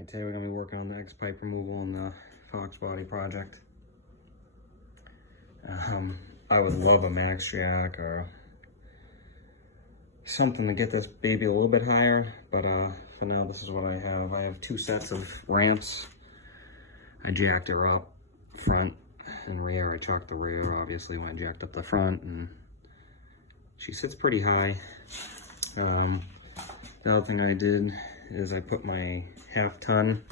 Alright, today we're going to be working on the X-pipe removal on the Fox body project. I would love a max jack or something to get this baby a little bit higher, but for now this is what I have. I have two sets of ramps. I jacked her up front and rear. I chalked the rear obviously when I jacked up the front, and she sits pretty high. The other thing I did is I put my half-ton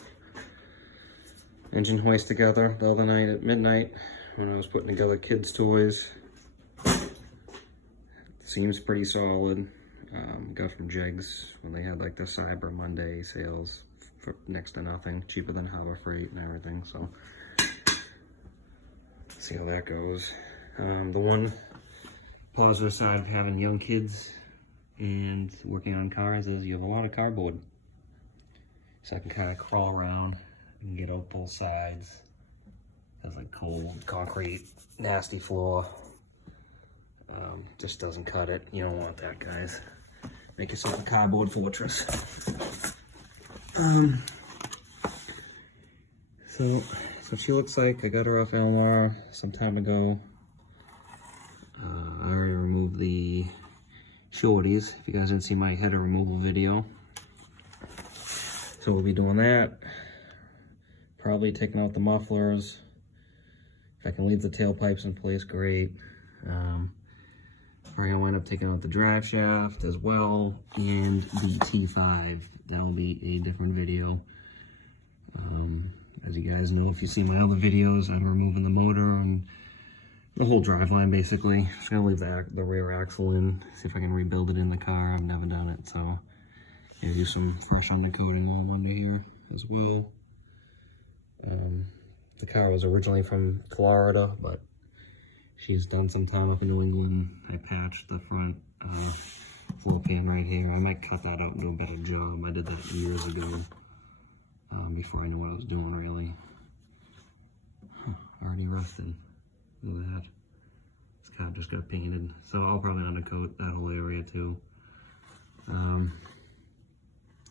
engine hoist together the other night at midnight when I was putting together kids' toys. Seems pretty solid. Got from Jegs when they had like the Cyber Monday sales for next to nothing, cheaper than Harbor Freight and everything. So see how that goes. The one positive side of having young kids and working on cars is you have a lot of cardboard. So I can kind of crawl around and get out both sides. There's like cold concrete, nasty floor. Just doesn't cut it. You don't want that, guys. Make yourself a cardboard fortress. So that's what she looks like. I got her off LR some time ago. I already removed the shorties. If you guys didn't see my header removal video. So we'll be doing that. Probably taking out the mufflers. If I can leave the tailpipes in place, great. Probably gonna wind up taking out the drive shaft as well, and the T5. That'll be a different video. As you guys know, if you see my other videos, I'm removing the motor and the whole driveline basically. Just gonna leave the rear axle in, see if I can rebuild it in the car. I've never done it, so gonna do some fresh undercoating while I'm under here as well. The car was originally from Florida, but she's done some time up in New England. I patched the front floor pan right here. I might cut that out and do a better job. I did that years ago, before I knew what I was doing, really. Already rusted. Look at that. This car just got painted. So I'll probably undercoat that whole area too.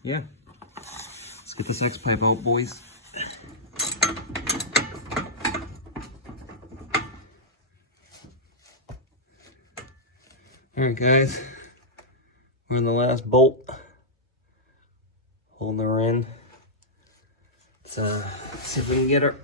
Yeah. Let's get this X-pipe out, boys. Alright guys, we're in the last bolt, holding her in. Let's see if we can get her.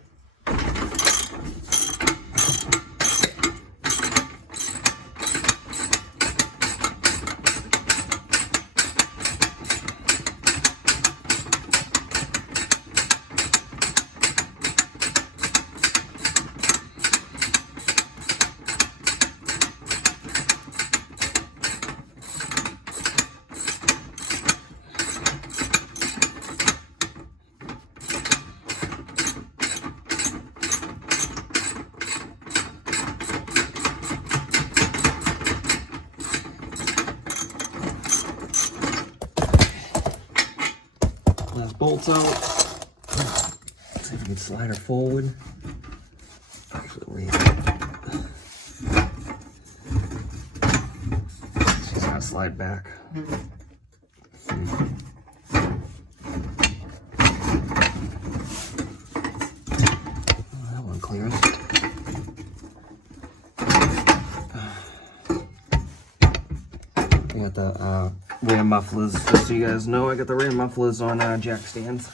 Last bolts out. Let's see if we can slide her forward. Actually, she's gonna slide back. That one clears. I got the rear mufflers, just so you guys know, I got the rear mufflers on jack stands.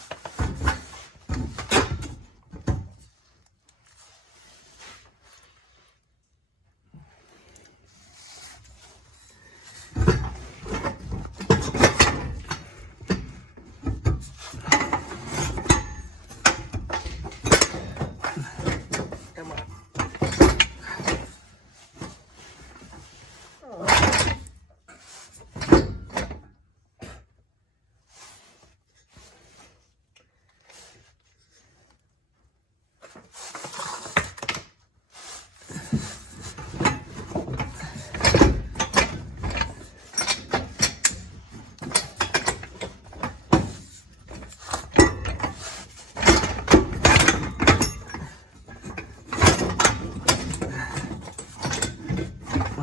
Come on.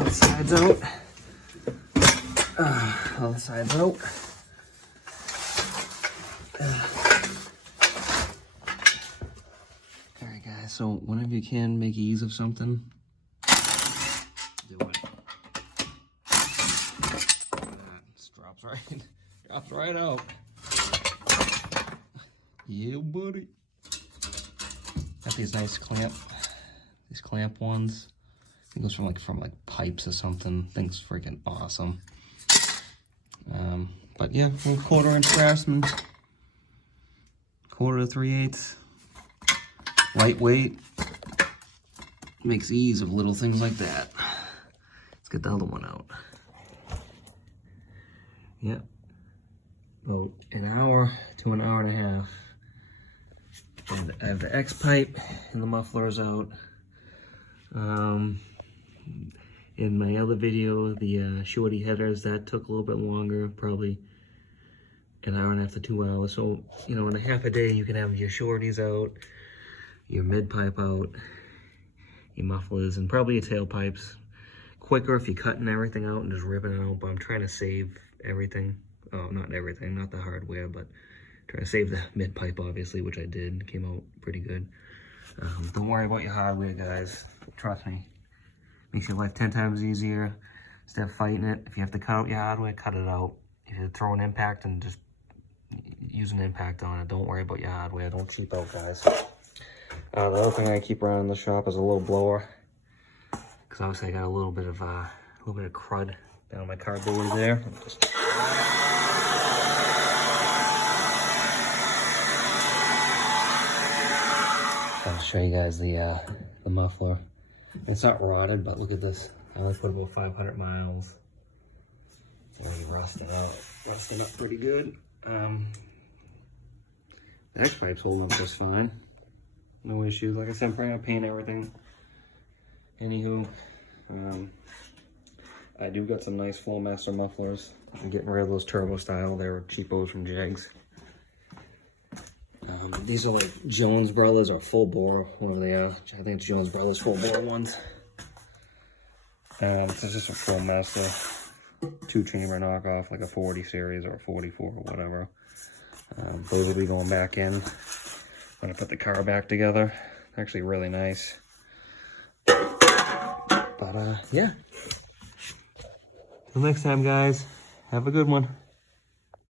Sides out. Other side's out. So whenever you can make ease of something, do it. This drops right out. Yeah, buddy. Got these nice clamp ones. I think it was from like pipes or something. Thing's freaking awesome. But yeah, 1/4 inch Craftsman, 1/4 to 3/8. Lightweight. Makes ease of little things like that. Let's get the other one out. Yep. About an hour to an hour and a half. And I have the X pipe and the mufflers out. In my other video, the shorty headers, that took a little bit longer, probably an hour and a half to 2 hours. So, you know, in a half a day, you can have your shorties out, your mid pipe out, your mufflers, and probably your tailpipes. Quicker if you're cutting everything out and just ripping it out, but I'm trying to save everything. Oh, not everything, not the hardware, but trying to save the mid pipe, obviously, which I did. Came out pretty good. Don't worry about your hardware, guys. Trust me. Makes your life 10 times easier instead of fighting it. If you have to cut out your hardware, cut it out. If you throw an impact and just use an impact on it, don't worry about your hardware. Don't cheap out, guys. The other thing I keep around in the shop is a little blower, because obviously I got a little bit of crud down on my cardboard there. I'll show you guys the muffler. It's not rotted, but look at this. I only put about 500 miles. It's already rusting up pretty good. The X-pipe's holding up just fine. No issues. Like I said, I'm probably gonna paint everything. Anywho, I do got some nice Flowmaster mufflers. I'm getting rid of those turbo style. They were cheapos from Jags. These are like Jones Brothers or Full Bore, whatever they are. I think it's Jones Brothers Full Bore ones. This is just a Flowmaster 2-chamber knockoff, like a 40 series or a 44 or whatever. Those will be going back in when I put the car back together. Actually really nice. But yeah. Till next time, guys. Have a good one.